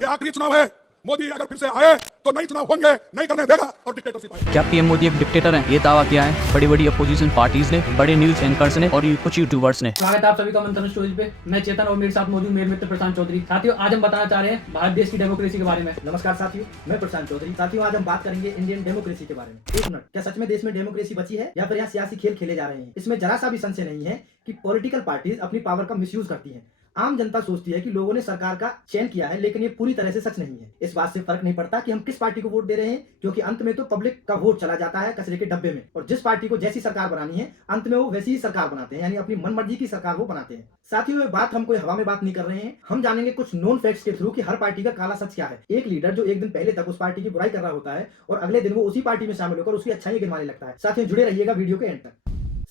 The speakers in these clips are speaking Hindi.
ये आखिरी चुनाव है। मोदी अगर फिर से आए तो नई चुनाव होंगे, नहीं करने देगा और डिक्टेटरशिप आएगी। क्या पीएम मोदी एक डिक्टेटर हैं? ये दावा किया है बड़ी बड़ी अपोजिशन पार्टीज ने, बड़े न्यूज एंकर्स ने और कुछ यूट्यूबर्स ने। स्वागत है आप सभी का मंथन स्टोरीज पे। मैं चेतन और मेरे साथ मौजूद मेरे मित्र प्रशांत चौधरी। साथियों, आज हम बताना चाह रहे हैं भारत देश की डेमोक्रेसी के बारे में। नमस्कार साथियों, मैं प्रशांत चौधरी। साथियों, आज हम बात करेंगे इंडियन डेमोक्रेसी के बारे में। एक मिनट, क्या सच में देश में डेमोक्रेसी बची है या फिर यहाँ सियासी खेल खेले जा रहे हैं? इसमें जरा सा भी संशय नहीं है कि पॉलिटिकल पार्टीज अपनी पावर का मिसयूज करती हैं। आम जनता सोचती है कि लोगों ने सरकार का चयन किया है, लेकिन ये पूरी तरह से सच नहीं है। इस बात से फर्क नहीं पड़ता कि हम किस पार्टी को वोट दे रहे हैं, क्योंकि अंत में तो पब्लिक का वोट चला जाता है कचरे के डब्बे में। और जिस पार्टी को जैसी सरकार बनानी है, अंत में वो वैसी ही सरकार बनाते हैं, यानी अपनी मनमर्जी की सरकार वो बनाते हैं। साथियों, ये बात हम कोई हवा में बात नहीं कर रहे हैं। हम जानेंगे कुछ नोन फैक्ट्स के थ्रू कि हर पार्टी का काला सच क्या है। एक लीडर जो एक दिन पहले तक उस पार्टी की बुराई कर रहा होता है और अगले दिन वो उसी पार्टी में शामिल होकर उसकी अच्छाई गिनवाने लगता है। साथियों, जुड़े रहिएगा वीडियो के एंड तक।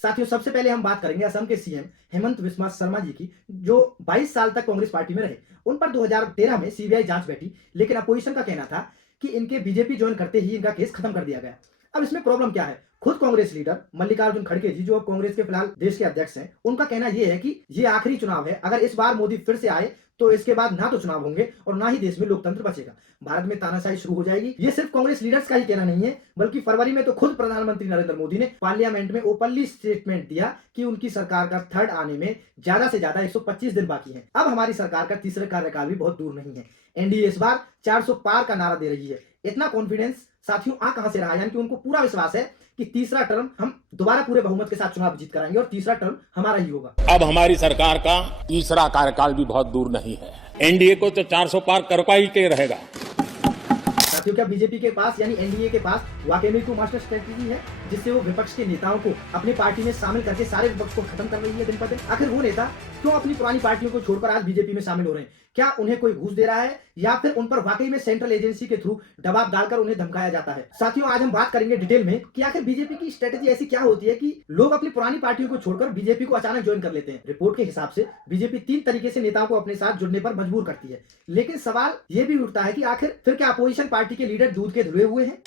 साथियों, सबसे पहले हम बात करेंगे असम के सीएम हेमंत बिस्वा शर्मा जी की, जो 22 साल तक कांग्रेस पार्टी में रहे। उन पर 2013 में सीबीआई जांच बैठी, लेकिन अपोजिशन का कहना था कि इनके बीजेपी ज्वाइन करते ही इनका केस खत्म कर दिया गया। अब इसमें प्रॉब्लम क्या है? खुद कांग्रेस लीडर मल्लिकार्जुन खड़गे जी, जो अब कांग्रेस के फिलहाल देश के अध्यक्ष हैं, उनका कहना यह है कि ये आखिरी चुनाव है। अगर इस बार मोदी फिर से आए तो इसके बाद ना तो चुनाव होंगे और ना ही देश में लोकतंत्र बचेगा। भारत में तानाशाही शुरू हो जाएगी। ये सिर्फ कांग्रेस लीडर्स का ही कहना नहीं है, बल्कि फरवरी में तो खुद प्रधानमंत्री नरेंद्र मोदी ने पार्लियामेंट में ओपनली स्टेटमेंट दिया कि उनकी सरकार का थर्ड आने में ज्यादा से ज्यादा 125 दिन बाकी है। अब हमारी सरकार का तीसरा कार्यकाल भी बहुत दूर नहीं है। एनडीए इस बार 400 पार का नारा दे रही है। इतना कॉन्फिडेंस साथियों आ कहां से रहा? यानी कि उनको पूरा विश्वास है कि तीसरा टर्म हम दोबारा पूरे बहुमत के साथ चुनाव जीत कराएंगे और तीसरा टर्म हमारा ही होगा। अब हमारी सरकार का तीसरा कार्यकाल भी बहुत दूर नहीं है। एनडीए को तो 400 पार करवा ही के रहेगा। साथियों, क्या बीजेपी के पास यानी एनडीए के पास वाकई में कोई मास्टर स्ट्रेटेजी है जिससे वो विपक्ष के नेताओं को अपनी पार्टी में शामिल करके सारे विपक्ष को खत्म कर रही है दिन पर दिन? आखिर वो नेता क्यों अपनी पुरानी पार्टियों को छोड़कर आज बीजेपी में शामिल हो रहे हैं? क्या उन्हें कोई घूस दे रहा है या फिर उन पर वाकई में सेंट्रल एजेंसी के थ्रू दबाव डालकर उन्हें धमकाया जाता है? साथियों, आज हम बात करेंगे डिटेल में कि आखिर बीजेपी की स्ट्रेटेजी ऐसी क्या होती है कि लोग अपनी पुरानी पार्टियों को छोड़कर बीजेपी को अचानक ज्वाइन कर लेते हैं। रिपोर्ट के हिसाब से बीजेपी 3 तरीके से नेताओं को अपने साथ जुड़ने पर मजबूर करती है। लेकिन सवाल यह भी उठता है कि आखिर फिर क्या अपोजिशन पार्टी के लीडर दूध के धुले हुए हैं?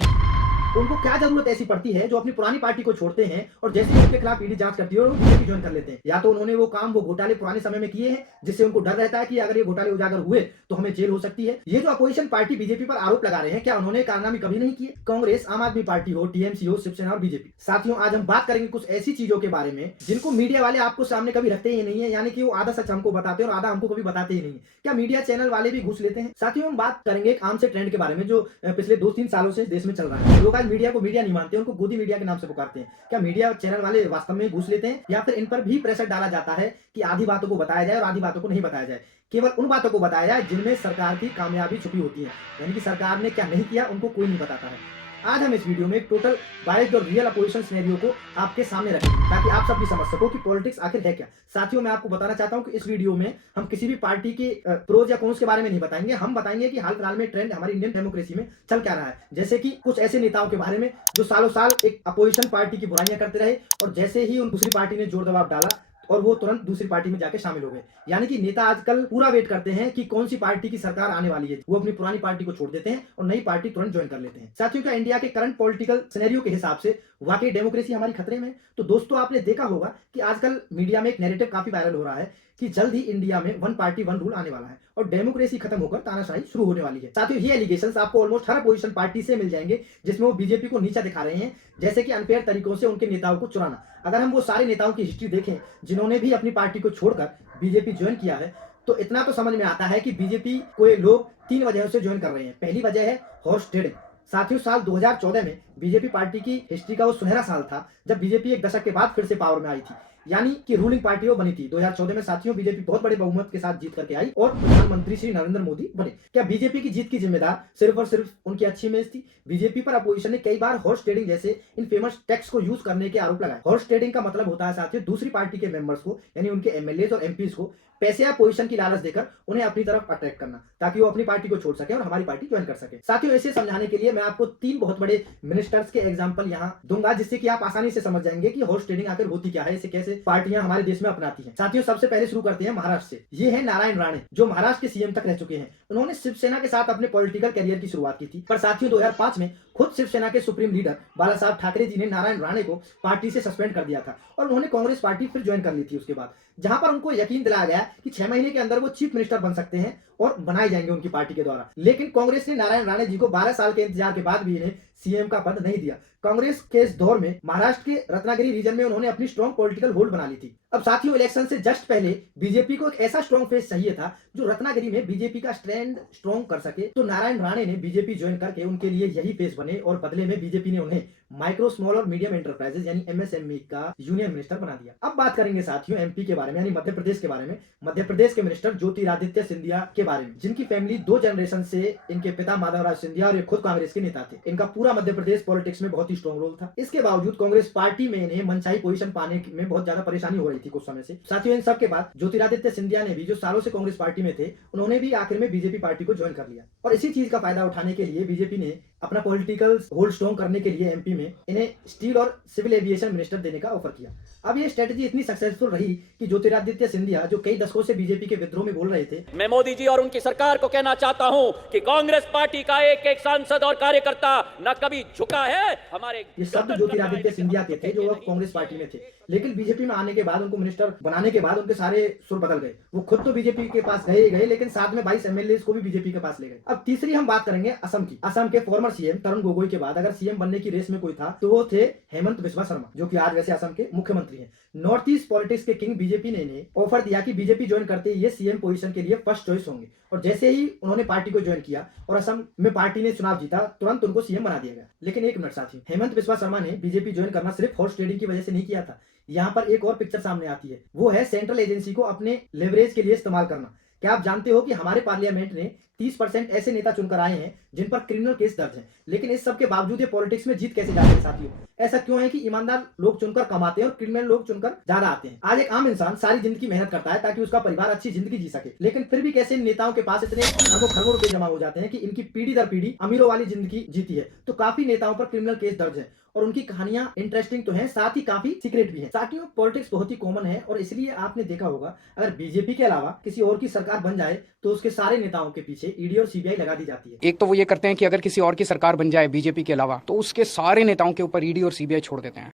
उनको क्या जरूरत ऐसी पड़ती है जो अपनी पुरानी पार्टी को छोड़ते हैं और जैसे ही उनके खिलाफ ईडी जांच करती है और बीजेपी ज्वाइन कर लेते हैं? या तो उन्होंने वो काम, वो घोटाले पुराने समय में किए हैं जिससे उनको डर रहता है कि अगर ये घोटाले उजागर हुए तो हमें जेल हो सकती है। ये जो अपोजिशन पार्टी बीजेपी पर आरोप लगा रहे हैं, क्या उन्होंने कारनामे कभी नहीं किए? कांग्रेस, आम आदमी पार्टी हो, टीएमसी हो, शिवसेना और बीजेपी। साथियों, आज हम बात करेंगे कुछ ऐसी चीजों के बारे में जिनको मीडिया वाले आपको सामने कभी रखते ही नहीं है, यानी कि वो आधा सच हमको बताते हैं और आधा हमको कभी बताते ही नहीं है। क्या मीडिया चैनल वाले भी घूस लेते हैं? साथियों, हम बात करेंगे एक आम से ट्रेंड के बारे में जो पिछले 2-3 सालों से देश में चल रहा है। लोग आज मीडिया को मीडिया नहीं मानते, उनको गोदी मीडिया के नाम से पुकारते हैं। क्या मीडिया चैनल वाले वास्तव में घूस लेते हैं या फिर इन पर भी प्रेशर डाला जाता है कि आधी बातों को बताया जाए और आधी बातों को नहीं बताया जाए? केवल उन बातों को बताया जाए जिनमें सरकार की कामयाबी छुपी होती है, यानी कि सरकार ने क्या नहीं किया उनको कोई नहीं बताता है। आज हम इस वीडियो में टोटल बाइस्ड और रियल अपोजिशन सिनेरियो को आपके सामने रखेंगे ताकि आप सब भी समझ सको कि पॉलिटिक्स आखिर है क्या। साथियों, मैं आपको बताना चाहता हूं कि इस वीडियो में हम किसी भी पार्टी के प्रोज या कॉन्स के बारे में नहीं बताएंगे। हम बताएंगे कि हाल फिलहाल में ट्रेंड हमारी इंडियन डेमोक्रेसी में चल क्या रहा है। जैसे कि कुछ ऐसे नेताओं के बारे में जो सालों साल एक अपोजिशन पार्टी की बुराइयां करते रहे और जैसे ही उन दूसरी पार्टी ने जोर दबाव डाला और वो तुरंत दूसरी पार्टी में जाके शामिल हो गए। यानी कि नेता आजकल पूरा वेट करते हैं कि कौन सी पार्टी की सरकार आने वाली है, वो अपनी पुरानी पार्टी को छोड़ देते हैं और नई पार्टी तुरंत ज्वाइन कर लेते हैं। साथियों, क्या इंडिया के करंट पॉलिटिकल सिनेरियो के हिसाब से वाकई डेमोक्रेसी हमारी खतरे में? तो दोस्तों, आपने देखा होगा कि आजकल मीडिया में एक नैरेटिव काफी वायरल हो रहा है कि जल्द ही इंडिया में 1 पार्टी 1 रूल आने वाला है और डेमोक्रेसी खत्म होकर तानाशाही शुरू होने वाली है। साथियों, ये एलिगेशंस आपको ऑलमोस्ट हर अपोजिशन पार्टी से मिल जाएंगे जिसमें वो बीजेपी को नीचा दिखा रहे हैं, जैसे कि अनफेयर तरीकों से उनके नेताओं को चुराना। अगर हम वो सारे नेताओं की हिस्ट्री देखें जिन्होंने भी अपनी पार्टी को छोड़कर बीजेपी ज्वाइन किया है, तो इतना तो समझ में आता है कि बीजेपी को ये लोग 3 वजहों से ज्वाइन कर रहे हैं। पहली वजह है हॉर्स ट्रेडिंग। साथियों, साल 2014 में बीजेपी पार्टी की हिस्ट्री का वो सुनहरा साल था जब बीजेपी एक दशक के बाद फिर से पावर में आई थी, यानी कि रूलिंग पार्टी वो बनी थी। 2014 में साथियों बीजेपी बहुत बड़े बहुमत के साथ जीत करके आई और प्रधानमंत्री श्री नरेंद्र मोदी बने। क्या बीजेपी की जीत की जिम्मेदार सिर्फ और सिर्फ उनकी अच्छी इमेज थी? बीजेपी पर अपोजिशन ने कई बार हॉर्स ट्रेडिंग जैसे इन फेमस टैक्स को यूज करने के आरोप लगाए। हॉर्स ट्रेडिंग का मतलब होता है साथियों दूसरी पार्टी के मेंबर्स को, यानी उनके एमएलए और एमपीज को पैसे या पोजीशन की लालच देकर उन्हें अपनी तरफ अट्रैक्ट करना ताकि वो अपनी पार्टी को छोड़ सके और हमारी पार्टी ज्वाइन कर सके। साथियों, इसे समझाने के लिए मैं आपको 3 बहुत बड़े मिनिस्टर्स के एग्जांपल यहां दूंगा जिससे कि आप आसानी से समझ जाएंगे कि हॉर्स ट्रेडिंग आखिर होती क्या है, इसे कैसे पार्टियां हमारे देश में अपनाती हैं। साथियों, सबसे पहले शुरू करते हैं महाराष्ट्र से। ये है नारायण राणे, जो महाराष्ट्र के सीएम तक रह चुके हैं। उन्होंने शिवसेना के साथ अपने पॉलिटिकल करियर की शुरुआत की थी, पर साथियों 2005 में खुद शिवसेना के सुप्रीम लीडर बाला साहब ठाकरे जी ने नारायण राणे को पार्टी से सस्पेंड कर दिया था और उन्होंने कांग्रेस पार्टी फिर ज्वाइन कर ली थी उसके बाद। जहां पर उनको यकीन दिलाया गया कि 6 महीने के अंदर वो चीफ मिनिस्टर बन सकते हैं और बनाए जाएंगे उनकी पार्टी के द्वारा। लेकिन कांग्रेस ने नारायण राणे जी को 12 साल के इंतजार के बाद भी इन्हें सीएम का पद नहीं दिया। कांग्रेस के इस दौर में महाराष्ट्र के रत्नागिरी रीजन में उन्होंने अपनी स्ट्रॉन्ग पॉलिटिकल होल्ड बना ली थी। अब साथियों, इलेक्शन से जस्ट पहले बीजेपी को एक ऐसा स्ट्रॉन्ग फेस चाहिए था जो रत्नागिरी में बीजेपी का स्टैंड स्ट्रॉन्ग कर सके। तो नारायण राणे ने बीजेपी ज्वाइन करके उनके लिए यही फेस बने और बदले में बीजेपी ने उन्हें माइक्रो स्मॉल और मीडियम एंटरप्राइजेस यानी एमएसएमई का यूनियन मिनिस्टर बना दिया। अब बात करेंगे साथियों एमपी के बारे में, यानी मध्य प्रदेश के बारे में। मध्य प्रदेश के मिनिस्टर ज्योतिरादित्य सिंधिया के बारे में, जिनकी फैमिली 2 जनरेशन से, इनके पिता माधवराज सिंधिया और ये खुद कांग्रेस के नेता थे। इनका पूरा मध्य प्रदेश पॉलिटिक्स में बहुत ही स्ट्रॉन्ग रोल था। इसके बावजूद कांग्रेस पार्टी में इन्हें मनचाही पोजीशन पाने में बहुत ज्यादा परेशानी हो रही थी कुछ समय से। साथियों, इन सब के बाद ज्योतिरादित्य सिंधिया ने भी, जो सालों से कांग्रेस पार्टी में थे, उन्होंने भी आखिर में बीजेपी पार्टी को ज्वाइन कर लिया। और इसी चीज का फायदा उठाने के लिए बीजेपी ने अपना पॉलिटिकल होल्ड स्ट्रॉन्ग करने के लिए एमपी में इन्हें स्टील और सिविल एविएशन मिनिस्टर देने का ऑफर किया। अब ये स्ट्रेटजी इतनी सक्सेसफुल रही कि ज्योतिरादित्य सिंधिया, जो कई दशकों से बीजेपी के विद्रोह में बोल रहे थे, मैं मोदी जी और उनकी सरकार को कहना चाहता हूं कि कांग्रेस पार्टी का एक एक सांसद और कार्यकर्ता न कभी झुका है। हमारे ये शब्द ज्योतिरादित्य सिंधिया के थे जो अब कांग्रेस पार्टी में थे। लेकिन बीजेपी में आने के बाद, उनको मिनिस्टर बनाने के बाद उनके सारे सुर बदल गए। वो खुद तो बीजेपी के पास गए, लेकिन साथ में 22 एमएलए को भी बीजेपी के पास ले गए। अब तीसरी हम बात करेंगे असम की। असम के फॉर्मर सीएम तरुण गोगोई के बाद अगर सीएम बनने की रेस में कोई था तो वो थे हेमंत बिस्वा शर्मा, जो कि आज वैसे असम के मुख्यमंत्री हैं। नॉर्थ ईस्ट पॉलिटिक्स के किंग बीजेपी ने इन्हें ऑफर दिया कि बीजेपी ज्वाइन करते ही ये सीएम पोजीशन के लिए फर्स्ट चॉइस होंगे। और जैसे ही उन्होंने पार्टी को ज्वाइन किया और असम में पार्टी ने चुनाव जीता, तुरंत उनको सीएम बना दिया गया। लेकिन एक मिनट साथियों, हेमंत बिस्वा शर्मा ने बीजेपी ज्वाइन करना सिर्फ हॉर्स ट्रेडिंग की वजह से नहीं किया था। यहाँ पर एक और पिक्चर सामने आती है, वो है सेंट्रल एजेंसी को अपने लेवरेज के लिए इस्तेमाल करना। क्या आप जानते हो कि हमारे पार्लियामेंट ने 30% ऐसे नेता चुनकर आए हैं जिन पर क्रिमिनल केस दर्ज हैं, लेकिन इस सब के बावजूद ये पॉलिटिक्स में जीत कैसे जाते हैं साथियों? ऐसा क्यों है कि ईमानदार लोग चुनकर कम आते हैं और क्रिमिनल लोग चुनकर ज्यादा आते हैं? आज एक आम इंसान सारी जिंदगी मेहनत करता है ताकि उसका परिवार अच्छी जिंदगी जी सके, लेकिन फिर भी कैसे इन नेताओं के पास इतने अरबों खरबों रुपए जमा हो जाते हैं कि इनकी पीढ़ी दर पीढ़ी अमीरों वाली जिंदगी जीती है। तो काफी नेताओं पर क्रिमिनल केस दर्ज है और उनकी कहानियां इंटरेस्टिंग तो हैं, साथ ही काफी सीक्रेट भी हैं। साथियों, पॉलिटिक्स बहुत ही कॉमन है और इसलिए आपने देखा होगा अगर बीजेपी के अलावा किसी और की सरकार बन जाए तो उसके सारे नेताओं के पीछे ईडी और सीबीआई लगा दी जाती है। एक तो वो ये करते हैं कि अगर किसी और की सरकार बन जाए बीजेपी के अलावा तो उसके सारे नेताओं के ऊपर ईडी और सीबीआई छोड़ देते हैं।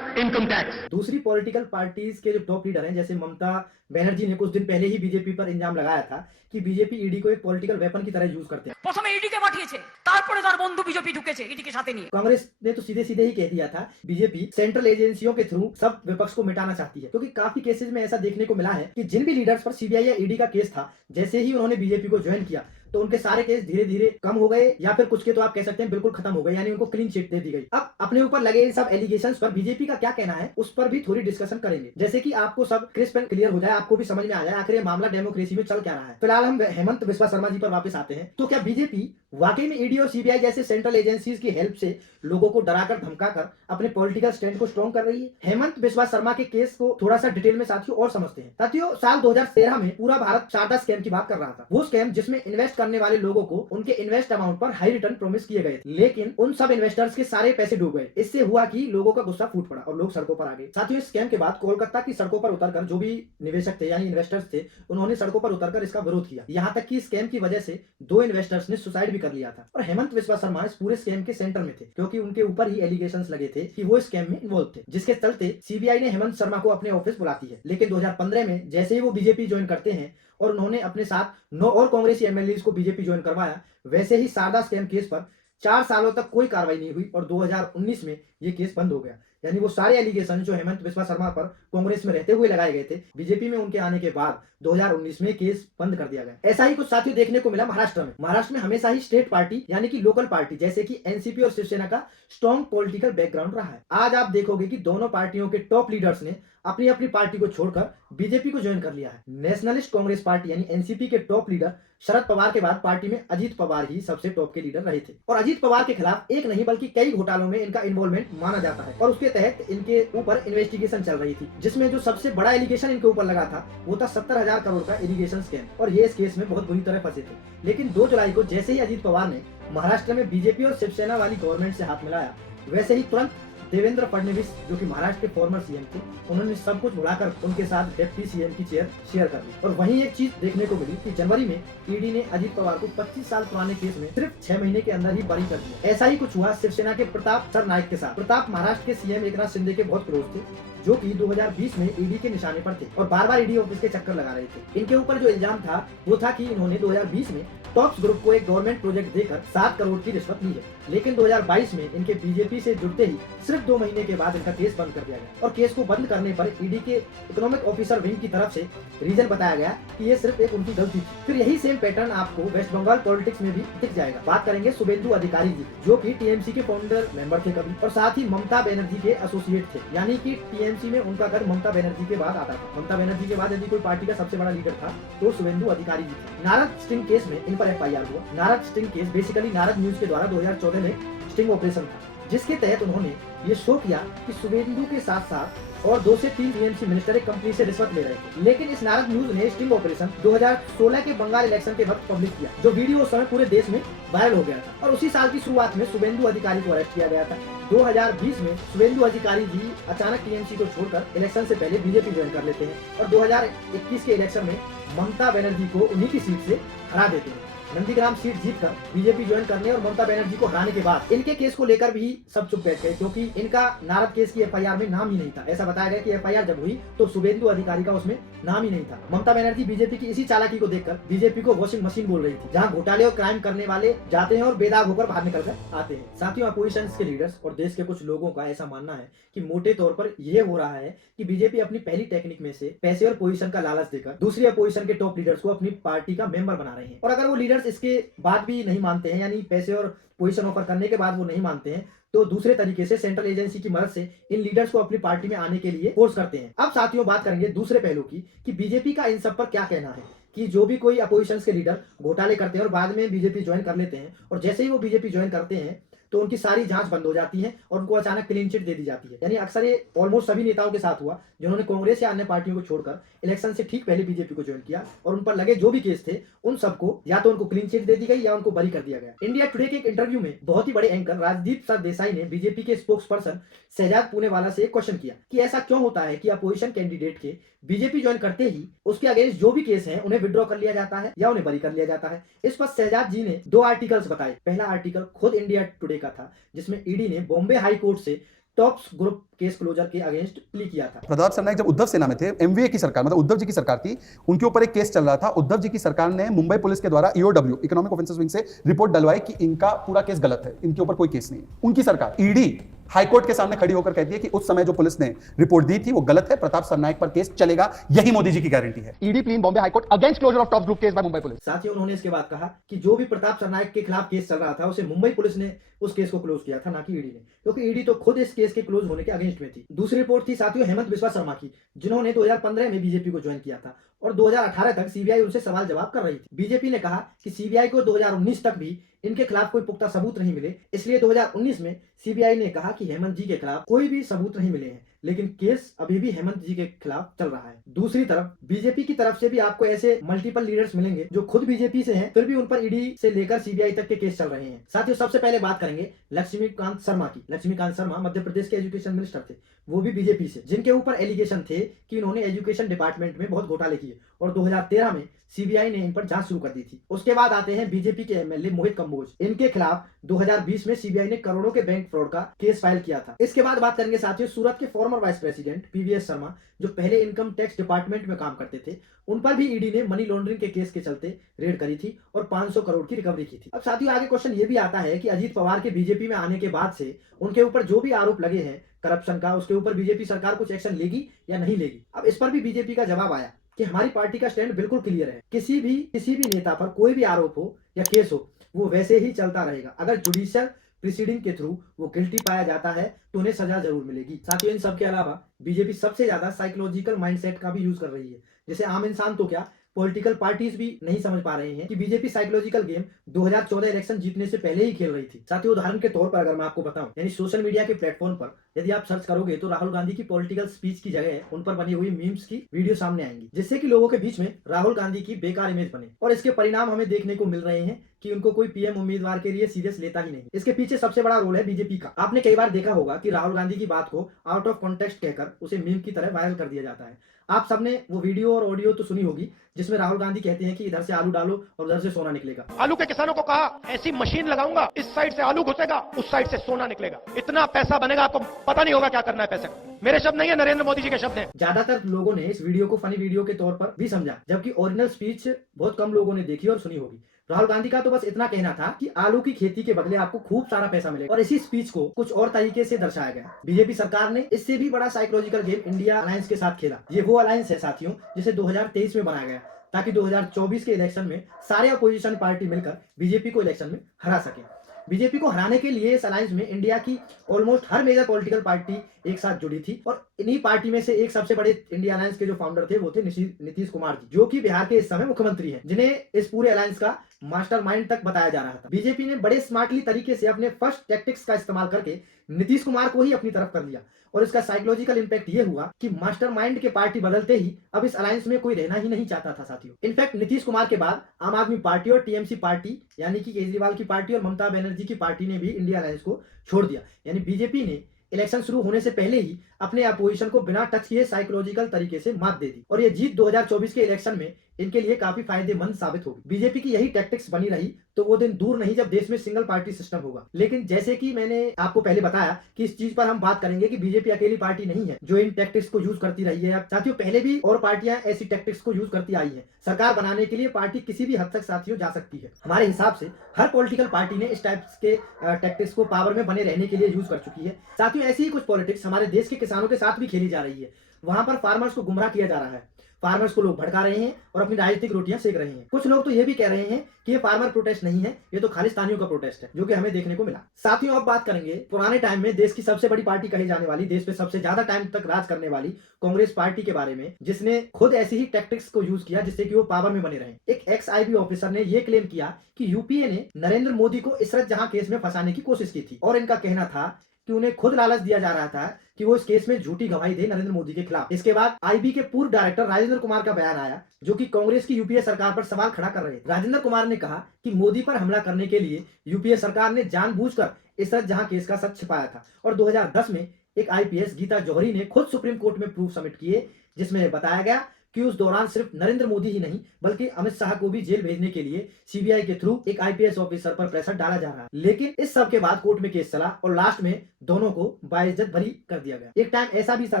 Income tax. दूसरी पॉलिटिकल पार्टीज के जो टॉप लीडर हैं, जैसे ममता बनर्जी ने कुछ दिन पहले ही बीजेपी पर इल्जाम लगाया था कि बीजेपी ईडी को एक पॉलिटिकल वेपन की तरह यूज करते हैं। প্রথমে ইডিকে পাঠিয়েছে, তারপরে তার বন্ধু বিজেপি ঢুকেছে ইডিকে সাথে নিয়ে। कांग्रेस ने तो सीधे सीधे ही कह दिया था बीजेपी सेंट्रल एजेंसियों के थ्रू सब विपक्ष को मिटाना चाहती है, क्योंकि काफी केसेस में ऐसा देखने को मिला है कि जिन भी लीडर्स पर सीबीआई या ईडी का केस था, जैसे ही उन्होंने बीजेपी को ज्वाइन किया तो उनके सारे केस धीरे धीरे कम हो गए या फिर कुछ के तो आप कह सकते हैं बिल्कुल खत्म हो गए, यानी उनको क्लीन चिट दे दी गई। अब अपने ऊपर लगे इन सब एलिगेशंस पर बीजेपी का क्या कहना है उस पर भी थोड़ी डिस्कशन करेंगे, जैसे कि आपको सब क्रिस्प एंड क्लियर हो जाए, आपको भी समझ में आ जाए आखिर ये मामला डेमोक्रेसी में चल क्या रहा है। फिलहाल हम हेमंत बिस्वा शर्मा जी पर वापस आते हैं। तो क्या बीजेपी वाकई में ईडी और सीबीआई जैसे सेंट्रल एजेंसीज की हेल्प से लोगों को डराकर धमकाकर अपने पॉलिटिकल स्टैंड को स्ट्रॉन्ग कर रही है? हेमंत बिस्वा शर्मा के केस को थोड़ा सा डिटेल में साथियों और समझते हैं। साथियों, साल 2013 में पूरा भारत शारदा स्कैम की बात कर रहा था। वो स्कैम जिसमें इन्वेस्ट करने वाले लोगों को उनके इन्वेस्ट अमाउंट पर हाई रिटर्न प्रॉमिस किए गए, लेकिन उन सब इन्वेस्टर्स के सारे पैसे डूब गए। इससे हुआ कि लोगों का गुस्सा फूट पड़ा और लोग सड़कों पर आ गए। साथियों, इस स्कैम के बाद कोलकाता की सड़कों पर उतरकर जो भी निवेशक थे यानी इन्वेस्टर्स थे, उन्होंने सड़कों पर उतरकर इसका विरोध किया। यहाँ तक कि स्कैम की वजह से 2 इन्वेस्टर्स ने सुसाइड भी कर लिया था। और हेमंत बिस्वा शर्मा इस पूरे स्कैम के सेंटर में थे, क्योंकि उनके ऊपर ही एलिगेशंस लगे थे कि वो स्कैम में इन्वॉल्व थे, जिसके चलते सीबीआई ने हेमंत शर्मा को अपने ऑफिस बुलाती है। लेकिन 2015 में जैसे ही वो बीजेपी ज्वाइन करते हैं और उन्होंने अपने साथ 9 और कांग्रेसी एमएलए को बीजेपी ज्वाइन करवाया, वैसे ही शारदा स्कैम केस पर 4 सालों तक कोई कार्रवाई नहीं हुई और 2019 में ये केस बंद हो गया। यानी वो सारे एलिगेशन जो हेमंत बिस्वा शर्मा पर कांग्रेस में रहते हुए लगाए गए थे, बीजेपी में उनके आने के बाद 2019 में केस बंद कर दिया गया। ऐसा ही कुछ साथियों देखने को मिला महाराष्ट्र में। महाराष्ट्र में हमेशा ही स्टेट पार्टी यानी कि लोकल पार्टी जैसे कि एनसीपी और शिवसेना का स्ट्रॉन्ग पॉलिटिकल बैकग्राउंड रहा है। आज आप देखोगे कि दोनों पार्टियों के टॉप लीडर्स ने अपनी अपनी पार्टी को छोड़कर बीजेपी को ज्वाइन कर लिया है। नेशनलिस्ट कांग्रेस पार्टी यानी एनसीपी के टॉप लीडर शरद पवार के बाद पार्टी में अजीत पवार ही सबसे टॉप के लीडर रहे थे और अजीत पवार के खिलाफ एक नहीं बल्कि कई घोटालों में इनका इन्वॉल्वमेंट माना जाता है और उसके तहत इनके ऊपर इन्वेस्टिगेशन चल रही थी, जिसमें जो सबसे बड़ा एलिगेशन इनके ऊपर लगा था वो था 70,000 करोड़ का इरिगेशन स्कैम और ये इस केस में बहुत बुरी तरह फंसे थे। लेकिन 2 जुलाई को जैसे ही अजीत पवार ने महाराष्ट्र में बीजेपी और शिवसेना वाली गवर्नमेंट से हाथ मिलाया, वैसे ही तुरंत देवेंद्र फडणवीस जो कि महाराष्ट्र के फॉर्मर सीएम थे, उन्होंने सब कुछ भुलाकर उनके साथ डिप्टी सीएम की चेयर शेयर कर ली। और वहीं एक चीज देखने को मिली कि जनवरी में ईडी ने अजीत पवार को 25 साल पुराने केस में सिर्फ 6 महीने के अंदर ही बरी कर दिया। ऐसा ही कुछ हुआ शिवसेना के प्रताप सरनाइक के साथ। प्रताप महाराष्ट्र के सीएम एकनाथ शिंदे के बहुत क्लोज थे जो कि 2020 में ईडी के निशाने पर थे और बार बार ईडी ऑफिस के चक्कर लगा रहे थे। इनके ऊपर जो इल्जाम था वो था कि इन्होंने 2020 में टॉप्स ग्रुप को एक गवर्नमेंट प्रोजेक्ट देकर 7 करोड़ की रिश्वत ली है, लेकिन 2022 में इनके बीजेपी से जुड़ते ही सिर्फ 2 महीने के बाद इनका केस बंद कर दिया गया और केस को बंद करने पर ईडी के इकोनॉमिक ऑफिसर विंग की तरफ से रीजन बताया गया कि ये सिर्फ एक उनकी गलती थी। फिर यही सेम पैटर्न आपको वेस्ट बंगाल पॉलिटिक्स में भी दिख जाएगा। बात करेंगे शुभेंदु अधिकारी जी, जो कि टीएमसी के फाउंडर मेंबर थे कभी और साथ ही ममता बनर्जी के एसोसिएट थे, यानी कि टीएमसी में उनका कद ममता बनर्जी के बाद आता था। ममता बनर्जी के बाद यदि कोई पार्टी का सबसे बड़ा लीडर था तो शुभेंदु अधिकारी जी थे। नारद स्टिंग केस में इन पर FIR हुआ। Narad sting case basically Narad news के द्वारा 2014 में स्टिंग ऑपरेशन था, जिसके तहत उन्होंने ये शो किया कि शुभेंदु के साथ साथ और 2 से 3 टीएमसी मिनिस्टर एक कंपनी से रिश्वत ले रहे थे। लेकिन इस नारद न्यूज ने स्टिंग ऑपरेशन 2016 के बंगाल इलेक्शन के वक्त पब्लिक किया, जो वीडियो उस समय पूरे देश में वायरल हो गया था और उसी साल की शुरुआत में शुभेंदु अधिकारी को अरेस्ट किया गया था। 2020 में शुभेंदु अधिकारी जी अचानक टीएमसी को छोड़कर इलेक्शन से पहले बीजेपी ज्वाइन कर लेते हैं और 2021 के इलेक्शन में ममता बनर्जी को उन्हीं की सीट से हरा देते हैं। नंदीग्राम सीट जीतकर बीजेपी ज्वाइन करने और ममता बनर्जी को हराने के बाद इनके केस को लेकर भी सब चुप बैठ गए, क्योंकि इनका नारद केस की FIR में नाम ही नहीं था। ऐसा बताया गया कि FIR जब हुई तो शुभेंदु अधिकारी का उसमें नाम ही नहीं था। ममता बनर्जी बीजेपी की इसी चालाकी को देखकर बीजेपी को वॉशिंग मशीन बोल रही थी, जहां घोटाले और क्राइम करने वाले जाते हैं और बेदाग होकर बाहर निकल कर आते हैं। साथियों, अपोजिशन के लीडर्स और देश के कुछ लोगों का ऐसा मानना है कि मोटे तौर पर यह हो रहा है कि बीजेपी अपनी पहली टेक्निक में से पैसे और पोजीशन का लालच देकर दूसरी अपोजिशन के टॉप लीडर्स को अपनी पार्टी का मेंबर बना रहे हैं और अगर वो लीडर्स इसके बाद भी नहीं मानते हैं, यानी पैसे और पोजीशन ऑफर करने के बाद वो नहीं मानते हैं, तो दूसरे तरीके से सेंट्रल एजेंसी की मदद से इन लीडर्स को अपनी पार्टी में आने के लिए फोर्स करते हैं। अब साथियों, बात करेंगे दूसरे पहलू की कि बीजेपी का इन सब पर क्या कहना है कि जो भी कोई अपोजिशन के लीडर घोटाले करते हैं और बाद में बीजेपी ज्वाइन कर लेते हैं और जैसे ही वो बीजेपी ज्वाइन करते हैं तो उनकी सारी जांच बंद हो जाती है और उनको अचानक क्लीन चिट दे दी जाती है। यानी अक्सर ये ऑलमोस्ट सभी नेताओं के साथ हुआ जिन्होंने कांग्रेस या अन्य पार्टियों को छोड़कर इलेक्शन से ठीक पहले बीजेपी को ज्वाइन किया और उन पर लगे जो भी केस थे उन सबको या तो उनको क्लीन चिट दे दी गई या उनको बरी कर दिया गया। इंडिया टुडे के एक इंटरव्यू में बहुत ही बड़े एंकर राजदीप सरदेसाई ने बीजेपी के स्पोक्स पर्सन शहजाद पूनेवाला से एक क्वेश्चन किया कि ऐसा क्यों होता है कि अपोजिशन कैंडिडेट के बीजेपी ज्वाइन करते ही उसके अगेंस्ट जो भी केस हैं उन्हें विड्रॉ कर लिया जाता है या उन्हें बरी कर लिया जाता है। इस पर शहजाद जी ने 2 आर्टिकल्स बताए। पहला आर्टिकल खुद इंडिया टुडे का था, जिसमें ईडी ने बॉम्बे हाई कोर्ट से टॉप्स ग्रुप केस क्लोजर के अगेंस्ट प्ली किया था। प्रताप सरनाइक जब उद्धव सेना में थे, एमवीए की सरकार मतलब उद्धव जी की सरकार थी, उनके ऊपर एक केस चल रहा था। उद्धव जी की सरकार ने मुंबई पुलिस के द्वारा EOW इकोनॉमिक ऑफेंसेस विंग से रिपोर्ट डलवाई कि इनका पूरा केस गलत है, इनके ऊपर कोई केस नहीं है। उनकी सरकार ईडी हाईकोर्ट के सामने खड़ी होकर कहती है कि उस समय जो पुलिस ने रिपोर्ट दी थी वो गलत है, प्रताप सरनाइक पर केस चलेगा। यही मोदी जी की गारंटी है। ED plea in Bombay high court against closure of tops group case by Mumbai police. साथियों, उन्होंने इसके बाद कहा कि जो भी प्रताप सरनाइक के खिलाफ केस चल रहा था उसे मुंबई पुलिस ने उस केस को क्लोज किया था, ना कि ईडी ने, क्योंकि ईडी तो खुद इस केस के क्लोज होने के अगेंस्ट में थी। दूसरी रिपोर्ट थी साथियों हेमंत बिस्वा शर्मा की, जिन्होंने 2015 में बीजेपी को ज्वाइन किया था और 2018 तक सीबीआई उनसे सवाल जवाब कर रही थी। बीजेपी ने कहा कि सीबीआई को 2019 तक भी इनके खिलाफ कोई पुख्ता सबूत नहीं मिले, इसलिए 2019 में सीबीआई ने कहा कि हेमंत जी के खिलाफ कोई भी सबूत नहीं मिले हैं, लेकिन केस अभी भी हेमंत जी के खिलाफ चल रहा है। दूसरी तरफ बीजेपी की तरफ से भी आपको ऐसे मल्टीपल लीडर्स मिलेंगे जो खुद बीजेपी से हैं, फिर भी उन पर ईडी से लेकर सीबीआई तक के केस चल रहे हैं। साथियों, सबसे पहले बात करेंगे लक्ष्मीकांत शर्मा की। लक्ष्मीकांत शर्मा मध्य प्रदेश के एजुकेशन मिनिस्टर थे, वो भी बीजेपी से, जिनके ऊपर एलिगेशन थे कि इन्होंने एजुकेशन डिपार्टमेंट में बहुत घोटाले किए और 2013 में सीबीआई ने इन पर जांच शुरू कर दी थी। उसके बाद आते हैं बीजेपी के एमएलए मोहित कंबोज। इनके खिलाफ 2020 में सीबीआई ने करोड़ों के बैंक फ्रॉड का केस फाइल किया था। इसके बाद बात करेंगे साथियों सूरत के farmer vice president PVS Sharma, जो पहले इनकम टैक्स डिपार्टमेंट में काम करते थे। उन पर भी ईडी ने मनी लॉन्ड्रिंग के केस के चलते रेड करी थी और 500 करोड़ की रिकवरी की थी। अब साथियों, आगे क्वेश्चन ये भी आता है कि अजीत पवार के बीजेपी में आने के बाद से उनके ऊपर जो भी आरोप लगे हैं करप्शन का, उसके ऊपर बीजेपी सरकार कुछ एक्शन लेगी या नहीं लेगी। अब इस पर भी बीजेपी का जवाब आया कि हमारी पार्टी का स्टैंड बिल्कुल क्लियर है, किसी भी नेता पर कोई भी आरोप हो या केस हो वो वैसे ही चलता रहेगा। अगर जुडिशियल प्रोसीडिंग के थ्रू वो गिल्टी पाया जाता है तो उन्हें सजा जरूर मिलेगी। साथियों, इन सब के अलावा बीजेपी सबसे ज्यादा साइकोलॉजिकल माइंडसेट का भी यूज कर रही है। जैसे आम इंसान तो क्या, पॉलिटिकल पार्टीज भी नहीं समझ पा रहे हैं कि बीजेपी साइकोलॉजिकल गेम 2014 इलेक्शन जीतने से पहले ही खेल रही थी। साथियों, उदाहरण के तौर पर अगर मैं आपको बताऊं, यानी सोशल मीडिया के प्लेटफॉर्म पर यदि आप सर्च करोगे तो राहुल गांधी की पॉलिटिकल स्पीच की जगह उन पर बनी हुई मीम्स की वीडियो सामने आएंगी, जिससे कि लोगों के बीच में राहुल गांधी की बेकार इमेज बने और इसके परिणाम हमें देखने को मिल रहे हैं कि उनको कोई पीएम उम्मीदवार के लिए सीरियस लेता ही नहीं। इसके पीछे सबसे बड़ा रोल है बीजेपी का। आपने कई बार देखा होगा कि राहुल गांधी की बात को आउट ऑफ कॉन्टेक्स्ट कहकर उसे मीम की तरह वायरल कर दिया जाता है। आप सबने वो वीडियो और ऑडियो तो सुनी होगी जिसमें राहुल गांधी कहते हैं कि इधर से आलू डालो और उधर से सोना निकलेगा। आलू के किसानों को कहा ऐसी मशीन लगाऊंगा, इस साइड से आलू घुसेगा, उस साइड से सोना निकलेगा, इतना पैसा बनेगा आपको पता नहीं होगा क्या करना है पैसे का। मेरे शब्द नहीं है, नरेंद्र मोदी जी के शब्द हैं। ज्यादातर लोगों ने इस वीडियो को फनी वीडियो के तौर पर भी समझा, जबकि ओरिजिनल स्पीच बहुत कम लोगों ने देखी और सुनी होगी। राहुल गांधी का तो बस इतना कहना था कि आलू की खेती के बदले आपको खूब सारा पैसा मिलेगा, और इसी स्पीच को कुछ और तरीके से दर्शाया गया। बीजेपी सरकार ने इससे भी बड़ा साइकोलॉजिकल गेम इंडिया अलायंस के साथ खेला। ये वो अलायंस है साथियों जिसे 2023 में बनाया गया ताकि 2024 के इलेक्शन में सारे अपोजिशन पार्टी मिलकर बीजेपी को इलेक्शन में हरा सके। बीजेपी को हराने के लिए इस अलायंस में इंडिया की ऑलमोस्ट हर मेजर पॉलिटिकल पार्टी एक साथ जुड़ी थी, और इन्हीं पार्टी में से एक सबसे बड़े इंडिया अलायंस के जो फाउंडर थे वो थे नीतीश कुमार जी, जो कि बिहार के इस समय मुख्यमंत्री हैं, जिन्हें इस पूरे अलायंस का मास्टरमाइंड तक बताया जा रहा था। बीजेपी ने बड़े स्मार्टली तरीके से अपने फर्स्ट टैक्टिक्स का इस्तेमाल करके नीतीश कुमार को ही अपनी तरफ कर लिया, और इसका साइकोलॉजिकल इंपैक्ट ये हुआ कि मास्टरमाइंड के पार्टी बदलते ही अब इस अलायंस में कोई रहना ही नहीं चाहता था साथियों। इनफैक्ट नीतीश कुमार के बाद आम आदमी पार्टी और टीएमसी पार्टी यानी कि केजरीवाल की पार्टी और ममता बनर्जी की पार्टी ने भी इंडिया अलायंस को छोड़ दिया। यानी बीजेपी ने इलेक्शन शुरू होने से पहले ही अपने अपोजिशन को बिना टच किए साइकोलॉजिकल तरीके से मात दे दी, और ये जीत 2024 के इलेक्शन में इनके लिए काफी फायदेमंद साबित होगी। बीजेपी की यही टैक्टिक्स बनी रही तो वो दिन दूर नहीं जब देश में सिंगल पार्टी सिस्टम होगा। लेकिन जैसे कि मैंने आपको पहले बताया कि इस चीज पर हम बात करेंगे कि बीजेपी अकेली पार्टी नहीं है जो इन टैक्टिक्स को यूज करती रही है। साथियों, पहले भी और पार्टियां ऐसी टैक्टिक्स को यूज करती आई है। सरकार बनाने के लिए पार्टी किसी भी हद तक साथियों जा सकती है। हमारे हिसाब से हर पॉलिटिकल पार्टी ने इस टाइप के टैक्टिक्स को पावर में बने रहने के लिए यूज कर चुकी है। साथियों, ऐसी ही कुछ पॉलिटिक्स हमारे देश के किसानों के साथ भी खेली जा रही है। वहां पर फार्मर्स को गुमराह किया जा रहा है, फार्मर्स को लोग भड़का रहे हैं और अपनी राजनीतिक रोटियां सेक रहे हैं। कुछ लोग तो ये भी कह रहे हैं कि ये फार्मर प्रोटेस्ट नहीं है, ये तो खालिस्तानियों का प्रोटेस्ट है, जो कि हमें देखने को मिला। साथियों, अब बात करेंगे पुराने टाइम में देश की सबसे बड़ी पार्टी कही जाने वाली, देश पे सबसे ज्यादा टाइम तक राज करने वाली कांग्रेस पार्टी के बारे में, जिसने खुद ऐसी ही टैक्टिक्स को यूज किया जिससे कि वो पावर में बने रहे। एक एक्स आईबी ऑफिसर ने यह क्लेम किया कि यूपीए ने नरेंद्र मोदी को इशरत जहां केस में फंसाने की कोशिश की थी, और इनका कहना था कि उन्हें खुद लालच दिया जा रहा था कि वो इस केस में झूठी गवाही दे नरेंद्र मोदी के खिलाफ। इसके बाद आईबी के पूर्व डायरेक्टर राजेंद्र कुमार का बयान आया, जो कि कांग्रेस की यूपीए सरकार पर सवाल खड़ा कर रहे थे। राजेंद्र कुमार ने कहा कि मोदी पर हमला करने के लिए यूपीए सरकार ने जानबूझकर इशरत जहां केस का सच छिपाया था, और 2010 में एक आईपीएस गीता जौहरी ने खुद सुप्रीम कोर्ट में प्रूफ सबमिट किए, जिसमें बताया गया कि उस दौरान सिर्फ नरेंद्र मोदी ही नहीं बल्कि अमित शाह को भी जेल भेजने के लिए सीबीआई के थ्रू एक आईपीएस ऑफिसर पर प्रेशर डाला जा रहा है। लेकिन इस सब के बाद कोर्ट में केस चला और लास्ट में दोनों को बाइज्जत बरी कर दिया गया। एक टाइम ऐसा भी था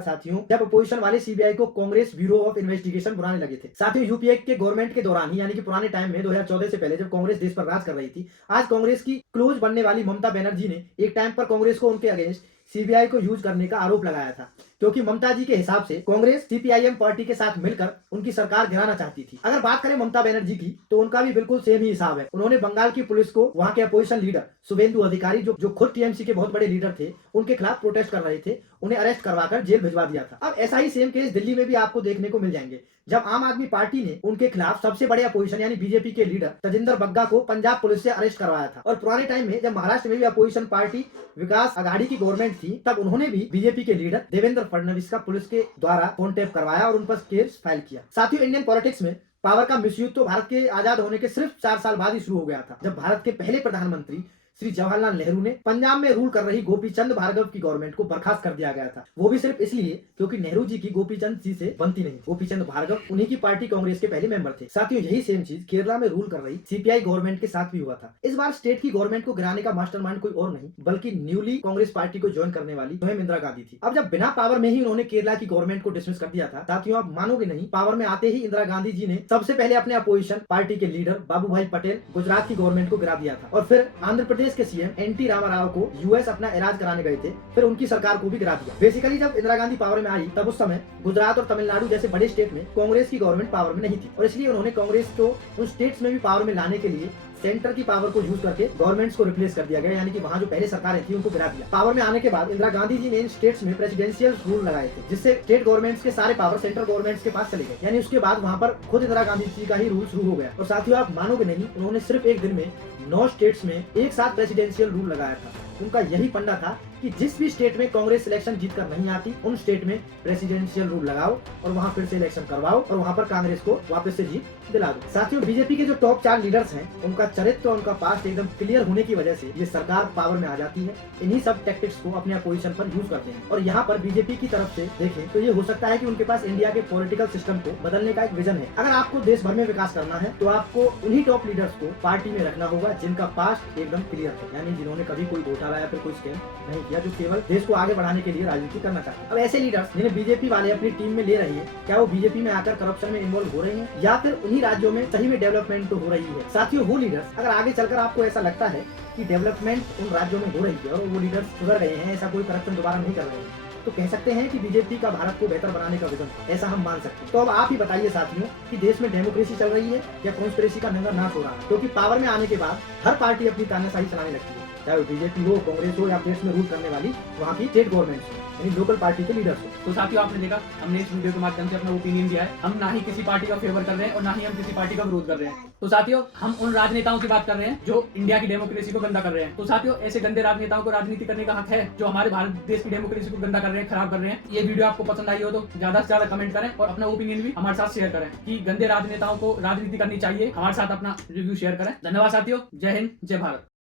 साथियों जब अपोजिशन वाले सीबीआई को कांग्रेस ब्यूरो ऑफ इन्वेस्टिगेशन बुलाने लगे थे। साथियों, यूपीए के गवर्नमेंट के दौरान ही, यानी कि पुराने टाइम में 2014 से पहले जब कांग्रेस देश पर राज कर रही थी, आज कांग्रेस की क्लोज बनने वाली ममता बनर्जी ने एक टाइम पर कांग्रेस को उनके अगेंस्ट सीबीआई को यूज करने का आरोप लगाया था, क्योंकि ममता जी के हिसाब से कांग्रेस सीपीआईएम पार्टी के साथ मिलकर उनकी सरकार गिराना चाहती थी। अगर बात करें ममता बनर्जी की, तो उनका भी बिल्कुल सेम ही हिसाब है। उन्होंने बंगाल की पुलिस को वहां के अपोजिशन लीडर शुभेंदु अधिकारी, जो खुद टीएमसी के बहुत बड़े लीडर थे, उनके खिलाफ प्रोटेस्ट कर रहे थे, उन्हें अरेस्ट करवाकर जेल भिजवा दिया था। अब ऐसा ही सेम केस दिल्ली में भी आपको देखने को मिल जाएंगे, जब आम आदमी पार्टी ने उनके खिलाफ सबसे बड़े अपोजिशन यानी बीजेपी के लीडर तजिंदर बग्गा को पंजाब पुलिस से अरेस्ट करवाया था। और पुराने टाइम में जब महाराष्ट्र में भी अपोजिशन पार्टी विकास अघाड़ी की गवर्नमेंट थी, तब उन्होंने भी बीजेपी के लीडर देवेंद्र फडणवीस का पुलिस के द्वारा फोन टेप करवाया और उन पर केस फाइल किया। साथियों, इंडियन पॉलिटिक्स में पावर का मिसयूज तो भारत के आजाद होने के सिर्फ 4 साल बाद ही शुरू हो गया था, जब भारत के पहले प्रधानमंत्री श्री जवाहरलाल नेहरू ने पंजाब में रूल कर रही गोपीचंद भार्गव की गवर्नमेंट को बर्खास्त कर दिया गया था। वो भी सिर्फ इसलिए क्योंकि नेहरू जी की गोपीचंद जी से बनती नहीं। गोपीचंद भार्गव उन्हीं की पार्टी कांग्रेस के पहले मेंबर थे। साथियों, यही सेम चीज केरला में रूल कर रही सीपीआई गवर्नमेंट के साथ भी हुआ था। इस बार स्टेट की गवर्नमेंट को गिराने का मास्टरमाइंड कोई और नहीं बल्कि न्यूली कांग्रेस पार्टी को ज्वाइन करने वाली स्वयं इंदिरा गांधी थी। अब जब बिना पावर में ही उन्होंने केरला की गवर्नमेंट को डिसमिस कर दिया था, साथियों आप मानोगे नहीं, पावर में आते ही इंदिरा गांधी जी ने सबसे पहले अपने अपोजिशन पार्टी के लीडर बाबू भाई पटेल गुजरात की गवर्नमेंट को गिरा दिया था, और फिर आंध्र प्रदेश के सीएम एनटी रामाराव को यूएस अपना इलाज कराने गए थे, फिर उनकी सरकार को भी गिरा दिया। बेसिकली जब इंदिरा गांधी पावर में आई, तब उस समय गुजरात और तमिलनाडु जैसे बड़े स्टेट में कांग्रेस की गवर्नमेंट पावर में नहीं थी, और इसलिए उन्होंने कांग्रेस को उन स्टेट्स में भी पावर में लाने के लिए सेंटर की पावर को यूज करके गवर्नमेंट्स को रिप्लेस कर दिया गया, यानी कि वहां जो पहले सरकारें थी उनको गिरा दिया। पावर में आने के बाद इंदिरा गांधी जी ने इन स्टेट्स में प्रेसिडेंशियल रूल लगाए थे, जिससे स्टेट गवर्नमेंट्स के सारे पावर सेंट्रल गवर्नमेंट्स के पास चले गए, यानी उसके बाद वहां पर खुद इंदिरा गांधी जी का ही रूल शुरू हो गया। और साथियों आप मानोगे नहीं, उन्होंने सिर्फ एक दिन में 9 स्टेट्स में एक साथ प्रेसिडेंशियल रूल लगाया था। उनका यही फंडा था कि जिस भी स्टेट में कांग्रेस इलेक्शन जीत कर नहीं आती, उन स्टेट में प्रेसिडेंशियल रूल लगाओ और वहां फिर से इलेक्शन करवाओ और वहां पर कांग्रेस को वापस से जीत दिला दो। साथियों, बीजेपी के जो टॉप 4 लीडर्स हैं, उनका चरित्र और उनका पास्ट एकदम क्लियर होने की वजह से ये सरकार पावर में आ जाती है। इन्हीं सब टैक्टिक्स को अपने अपोजिशन पर यूज करते हैं, और यहाँ पर बीजेपी की तरफ से देखें तो ये हो सकता है कि उनके पास इंडिया के पॉलिटिकल सिस्टम को बदलने का एक विजन है। अगर आपको देश भर में विकास करना है तो आपको उन्हीं टॉप लीडर्स को पार्टी में रखना होगा जिनका पास्ट एकदम क्लियर है, यानी जिन्होंने कभी कोई घोटाला या फिर कोई स्कैम नहीं किया। किया, जो केवल देश को आगे बढ़ाने के लिए राजनीति करना चाहते हैं। अब ऐसे लीडर्स जिन्हें बीजेपी वाले अपनी टीम में ले रही है, क्या वो बीजेपी में आकर करप्शन में इन्वॉल्व हो रहे हैं या फिर उन्हीं राज्यों में सही में डेवलपमेंट तो हो रही है। साथियों, वो लीडर्स अगर आगे चलकर आपको ऐसा लगता है कि डेवलपमेंट उन राज्यों में हो रही है और वो लीडर्स सुधर गए हैं, ऐसा कोई करप्शन दोबारा नहीं कर रहे हैं, तो कह सकते हैं कि बीजेपी का भारत को बेहतर बनाने का विजन, ऐसा हम मान सकते हैं। तो अब आप ही बताइए साथियों कि देश में डेमोक्रेसी चल रही है या कॉन्स्पिरेसी का नंगा नाश हो रहा है, क्योंकि पावर में आने के बाद हर पार्टी अपनी तानाशाही चलाने लगती है, चाहे वो बीजेपी हो, कांग्रेस हो या देश में रूल करने वाली वहाँ की स्टेट गवर्नमेंट हो, यानी लोकल पार्टी के लीडर्स हो। तो साथियों, आपने देखा हमने इस वीडियो के माध्यम से अपना ओपिनियन दिया है। हम ना ही किसी पार्टी का फेवर कर रहे हैं और ना ही हम किसी पार्टी का विरोध कर रहे हैं। तो साथियों, हम उन राजनेताओं की बात कर रहे हैं जो इंडिया की डेमोक्रेसी को गंदा कर रहे हैं। तो साथियों, ऐसे गंदे राजनेताओं को राजनीति करने का हक है जो हमारे भारत देश की डेमोक्रेसी को गंदा कर रहे हैं, खराब कर रहे हैं। ये वीडियो आपको पसंद आई हो तो ज्यादा से ज्यादा कमेंट करें और अपना ओपिनियन भी हमारे साथ शेयर करें कि गंदे राजनेताओं को राजनीति करनी चाहिए। हमारे साथ अपना रिव्यू शेयर करें। धन्यवाद साथियों, जय हिंद, जय भारत।